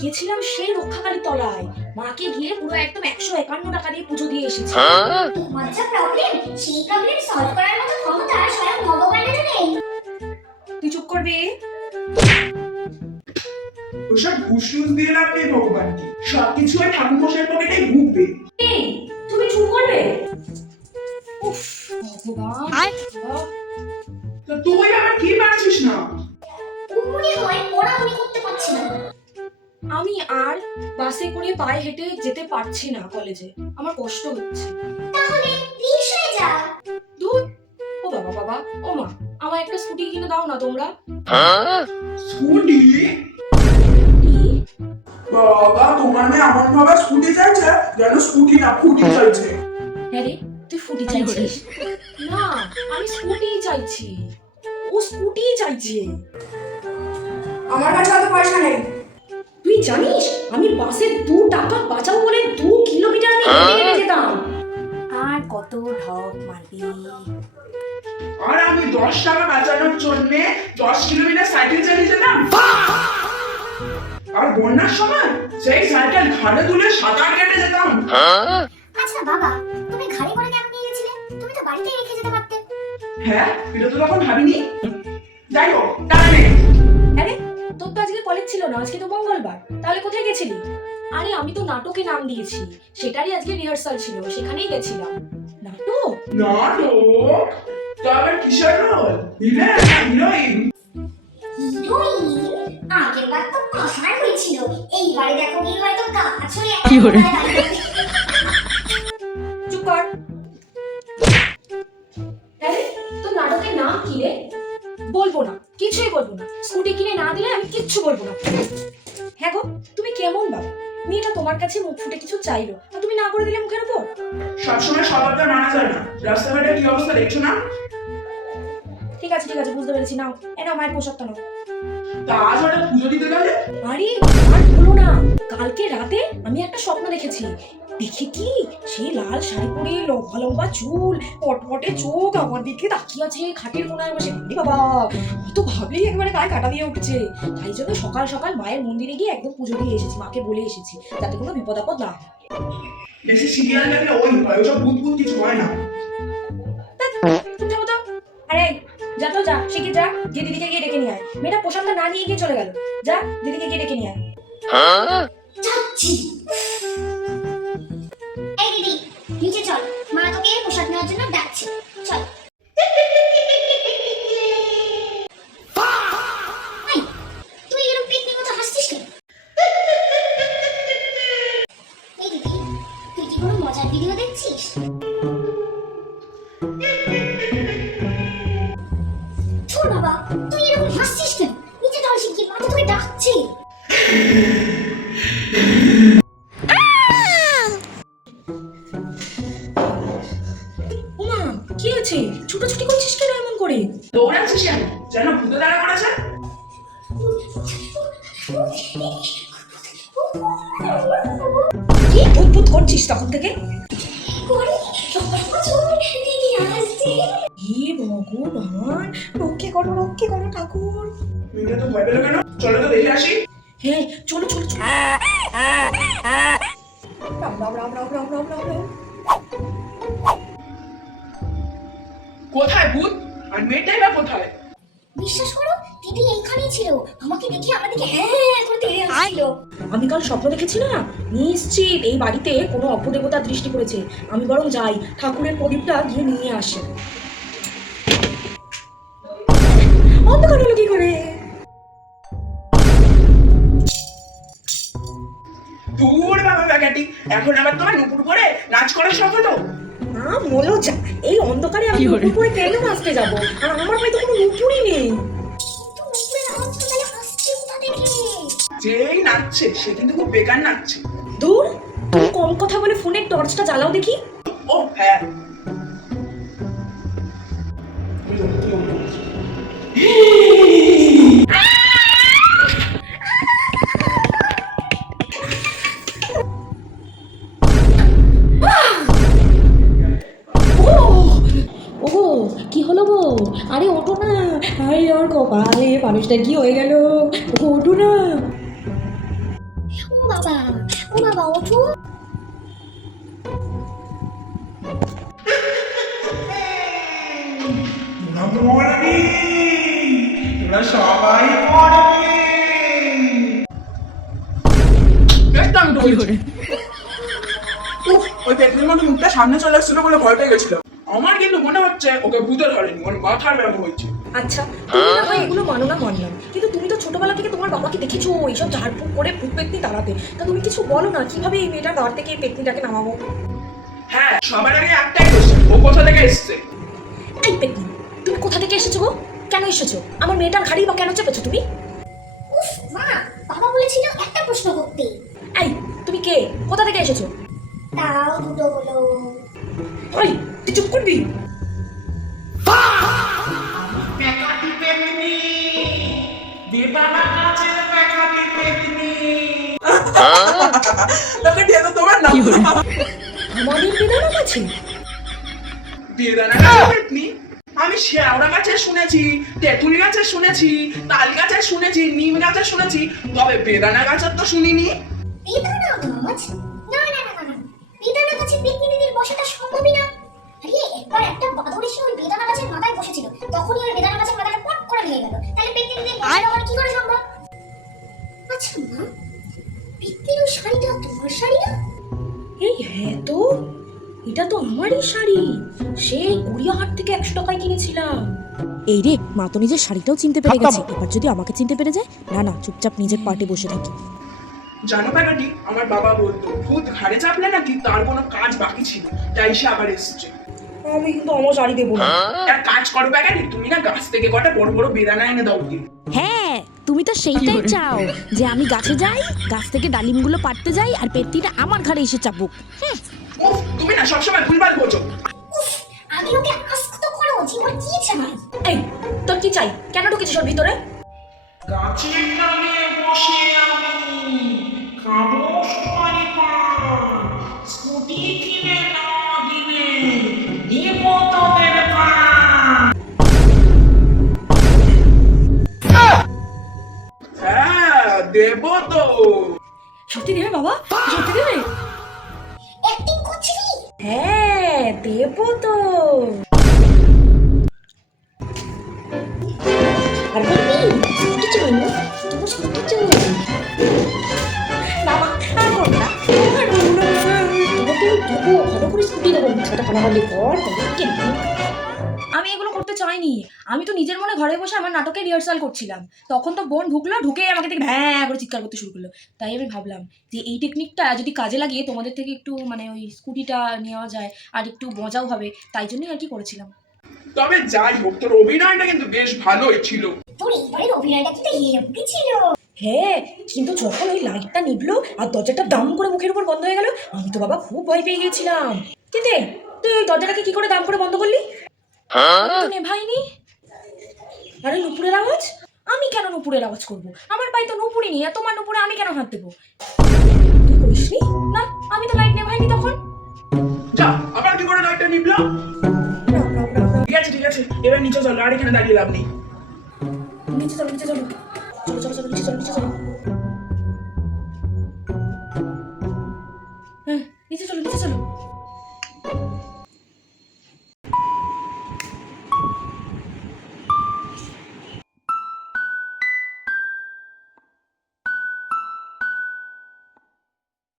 গেছিলাম সেই রক্ষাকালী তলায়, মাকে গিয়ে পুরো একদম 151 টাকা দিয়ে পুজো দিয়ে এসেছি। তোমার যা প্রবলেম, সেই প্রবলেম সলভ করার মতো ক্ষমতা স্বয়ং ভগবানেরও নেই। তুই চুপ করবি? ওসব ঘুষ দিয়ে লাভ নেই ভগবানকে, সবকিছু ওই ঠাকুর মশাইয়ের পকেটেই ঢুকবে। এই তুমি চুপ করবে? উফ ভগবান, তো তুই আবার কি পারছিস না? উনি হয় পড়াশোনা করতে পারছি না। আমি আর বাসে করে পায়ে হেঁটে যেতে পারছি না কলেজে, আমার কষ্ট হচ্ছে। তাহলে রিকশায় যা। দূর। ও বাবা বাবা, ও মা, আমার একটা স্কুটি কিনে দাও না তোমরা। স্কুটি? বাবা, তোমার মেয়ে এমন ভাবে স্কুটি চাইছে যেন স্কুটি না ফুটি চাইছে। হ্যাঁ রে, তুই ফুটি চাইছিস? না, আমি স্কুটি চাইছি। ও স্কুটি চাইছে। আমার কাছে অত পয়সা নেই। তুই জানিস আমি বাসে 2 টাকা বাঁচাবো বলে 2 কিলোমিটার আমি হেঁটে হেঁটে যেতাম। আর কত ঢপ মারবি? আর আমি 10 টাকা বাঁচানোর জন্য 10 কিলোমিটার সাইকেল চালিয়ে যেতাম। আর বন্যার সময় সেই সাইকেল ঘাড়ে তুলে সাঁতার কেটে যেতাম। আচ্ছা বাবা, তুমি ঘাড়ে করে কেন নিয়ে গেছিলে? তুমি তো বাড়িতেই রেখে যেতে পারতে। হ্যাঁ, এটা তো তখন ভাবিনি। যাই হোক, টাকা নেই। আরে তোর তো আজকে কলেজ ছিল না, আজকে তো মঙ্গলবার, তাহলে কোথায় গেছিলি? আরে আমি তো নাটকে নাম দিয়েছি, সেটারই আজকে রিহার্সাল ছিল, সেখানেই গেছিলাম। নাটক? নাটক? তো আবার কিসের রোল? ভিলেন না হিরোইন? হিরোইন? আগের বার তো পাশার হয়েছিল, এইবারে দেখো গিয়ে হয়তো গাছ হয়ে কি করে? চুপ কর। আরে তোর নাটকের নাম কি রে? বলবো না, কিছুই বলবো না। স্কুটি কিনে না দিলে আমি কিচ্ছু বলবো না। হ্যাঁ গো, তুমি কেমন বাবা? মেয়েটা তোমার কাছে মুখ ফুটে কিছু চাইলো আর তুমি না করে দিলে মুখের উপর। সবসময় সবাবটা মানা যায় না। রাস্তাঘাটের কি অবস্থা দেখছো না? ঠিক আছে ঠিক আছে, বুঝতে পেরেছি, নাও নাও মায়ের পোশাকটা নাও। তা আজ হঠাৎ পুজো দিতে গেলে? আরে আর বলো না, কালকে রাতে আমি একটা স্বপ্ন দেখেছি। দেখি কি, সেই লাল শাড়ি পরে লম্বা লম্বা চুল, পটপটে চোখ আমার দিকে তাকিয়ে আছে খাটের কোনায় বসে। আরে বাবা, অত ভাবলেই একবারে গায়ে কাটা দিয়ে উঠছে। তাই জন্য সকাল সকাল মায়ের মন্দিরে গিয়ে একদম পুজো দিয়ে এসেছি, মাকে বলে এসেছি যাতে কোনো বিপদ আপদ না হয়। বেশি সিরিয়াল দেখলে ওই হয়, ওসব ভূত ভূত কিছু হয় না। চুপ থাকো তো। আরে যা তো, যা শিখে যা, যে দিদিকে গিয়ে ডেকে নিয়ে আয়। মেয়েটা পোশাকটা না নিয়ে গিয়ে চলে গেল। যা দিদিকে গিয়ে ডেকে নিয়ে আয়। যাচ্ছি। এই দিদি, নিচে চল, মা তোকে পোশাক নেওয়ার জন্য ডাকছে। চল। এই, তুই এরকম পিকনিক মতো হাসছিস কেন? এই দিদি, তুই কি কোনো মজার ভিডিও দেখছিস? ছোট বাবা, তুই এরকম হাসছিস কেন? নিচে চল শিগগির, মা তো তোকে ডাকছে। ওমা, কি হয়েছে? ছুটোছুটি করছিস কেন এমন করে? দৌড়াচ্ছিস কেন? যেন ভূতে দাঁড়া করেছে। কি ভূত ভূত করছিস তখন থেকে? দিদি আসছে। হে ভগবান, রক্ষে করো ঠাকুর। মেয়েটা তো ভয় পেলো কেন? চলো তো দেখে আসি। হ্যাঁ চলো চলো চলো। রাম রাম রাম রাম রাম রাম রাম রাম। কোথায় ভূত? আর মেয়েটাই বা কোথায়? বিশ্বাস করো, দিদি এইখানেই ছিল। আমাকে দেখে আমাদেরকে হ্যাঁ করে তেড়ে আসছিল। আমি কাল স্বপ্ন দেখেছি না, নিশ্চিত এই বাড়িতে কোনো অপদেবতা দৃষ্টি করেছে। আমি বরং যাই, ঠাকুরের প্রদীপটা গিয়ে নিয়ে আসি। অন্ধকার হলো কি করে? দূর বাবা ব্যাগাটি, এখন আবার তোমার নুপুর পরে নাচ করার শখ হলো? না বলো যা, এই অন্ধকারে আমি নুপুর পরে কেন নাচতে যাবো? আর আমার পায়ে তো কোনো নুপুরই নেই। কিন্তু মুখের আওয়াজ তো তাহলে আসছে কোথা থেকে? যেই নাচছে সে কিন্তু খুব বেকার নাচছে। দূর, তুমি কম কথা বলে ফোনের টর্চটা জ্বালাও দেখি। ও হ্যাঁ। ওগো, কি হলো গো? আরে ওঠো না। আরে আমার কপালে মানুষটা কি হয়ে গেল? ওগো ওঠো না। ও বাবা ওঠো। তোরা মরবি, তোরা সবাই মরবি। দেখতাম তো বলছি। উফ, ওই পেটনির মতো মুখটা সামনে চলে আসছিল বলে ভয় পেয়ে গেছিলাম। আমার কিন্তু মনে হচ্ছে ওকে ভূতে ধরেনি, ওর মাথার ব্যায়াম হয়েছে। আচ্ছা তুমি না হয় এগুলো মানো না মানলাম, কিন্তু তুমি তো ছোটবেলা থেকে তোমার বাবাকে দেখেছো এইসব ঝাড়ফুঁক করে ভূত পেতনি তাড়াতে। তা তুমি কিছু বলো না, কিভাবে এই মেয়েটার ঘর থেকে এই পেতনিটাকে নামাবো? হ্যাঁ, সবার আগে একটাই কোশ্চেন, ও কোথা থেকে এসছে? এই পেতনি, তুমি কোথা থেকে এসেছো গো? কেন এসেছো? আমার মেয়েটার ঘাড়ি বা কেন চেপেছো তুমি? উফ মা, বাবা বলেছিল একটা প্রশ্ন করতে। এই তুমি কে? কোথা থেকে এসেছো? তাও দুটো হলো। ওই তুই চুপ করবি? পেকাটি পেতনি, বেদানা গাছের পেকাটি পেতনি। পেকাটি এত তোমার নাম? আমাদের বেদানা গাছে? বেদানা গাছের পেতনি? আমি শেওড়া গাছে শুনেছি, তেঁতুল গাছে শুনেছি, তাল গাছে শুনেছি, নিম গাছে শুনেছি, তবে বেদানা গাছের তো শুনিনি। বেদানা গাছ? না না না না না, বেদানা গাছে পেতনি দিদির বসাটা সম্ভবই না। আরে একবার একটা বাদর এসে ওই বেদানা গাছের মাথায় বসেছিল, তখনই ওই বেদানা গাছের মাথাটা পট করে ভেঙে গেল। তাহলে পেতনি দিদির বসাটা আমার কি করে সম্ভব? আচ্ছা মা, পেতনির ওই শাড়িটা তোমার শাড়ি না? এই হ্যাঁ তো, এটা তো আমারই শাড়ি, সেই গড়িয়াহাট থেকে 100 টাকায় কিনেছিলাম। এই রে, মা তো নিজের শাড়িটাও চিনতে পেরে গেছে, এবার যদি আমাকে চিনতে পেরে যায়, না না চুপচাপ নিজের পার্টে বসে থাকি। জানো পেকাটি, আমার বাবা বলতো ভূত ঘাড়ে চাপলে নাকি তার কোনো কাজ বাকি ছিল, তাই সে আবার এসছে। আমি কিন্তু আমার শাড়ি দেবো না। এক কাজ করো পেকাটি, তুমি না গাছ থেকে কটা বড় বড় বেদানা এনে দাও কি। হ্যাঁ, তুমি তো সেইটাই চাও যে আমি গাছে যাই, গাছ থেকে ডালিমগুলো পাড়তে যাই আর পেট্টিটা আমার ঘাড়ে এসে চাপুক। উফ, তুমি না সবসময় ভুলভাল বোঝো। উফ, আগে ওকে আস্ত করো, জীবন কি চাই? এই তোর কি চাই? কেন ঢুকেছিস ওর ভিতরে? গাছের ডালে বসে আমি খাবো সুপারি পান, স্কুটি কিনে না দিলে নিব তোদের পান। হ্যাঁ, দেবো তো। সত্যি দেবে বাবা? সত্যি দেবে? অ্যাক্টিং করছিলি? হ্যাঁ দেবো তো। আর বলবি স্কুটি চালানো? তোমার স্কুটি চালানো? বাবা আর করো না, আর করো না, তোমাকে দেবো, ভালো করে স্কুটি দেবো, মিথ্যাটা কানাকালি কর, তবে কিনবো। আমি এগুলো করতে চাইনি, আমি তো নিজের মনে ঘরে বসে আমার নাটকের রিহার্সাল করছিলাম। তখন তো বোন ঢুকলো, ঢুকে আমাকে দেখে ভ্যাঁ করে চিৎকার করতে শুরু করলো। তাই আমি ভাবলাম যে এই টেকনিকটা যদি কাজে লাগিয়ে তোমাদের থেকে একটু মানে ওই স্কুটিটা নেওয়া যায় আর একটু মজাও হবে, তাই জন্যই আর কি করেছিলাম। তবে যাই হোক, তোর অভিনয়টা কিন্তু বেশ ভালোই ছিল। তোর এইবারের অভিনয়টা কিন্তু হেভি ছিল। হ্যাঁ, কিন্তু যখন ওই লাইটটা নিভলো আর দরজাটা দাম করে মুখের উপর বন্ধ হয়ে গেল, আমি তো বাবা খুব ভয় পেয়ে গিয়েছিলাম। কিন্তু এই, তুই ওই দরজাটাকে কি করে দাম করে বন্ধ করলি? তো নেভাইনি। আরে নুপুরের আওয়াজ? আমি কেন নুপুরের আওয়াজ করবো? আমার পায়ে তো নুপুরই নেই, আর তোমার নুপুরে আমি কেন হাত দেবো? তুই করিসনি? না, আমি তো লাইট নেভাইনি তখন। যা, আবার কি করে লাইটটা নিবলো? ঠিক আছে ঠিক আছে, এবার নিচে চলো, আর এখানে দাঁড়িয়ে লাভ নেই। নিচে চলো, নিচে চলো, চলো চলো চলো, নিচে চলো, নিচে চলো।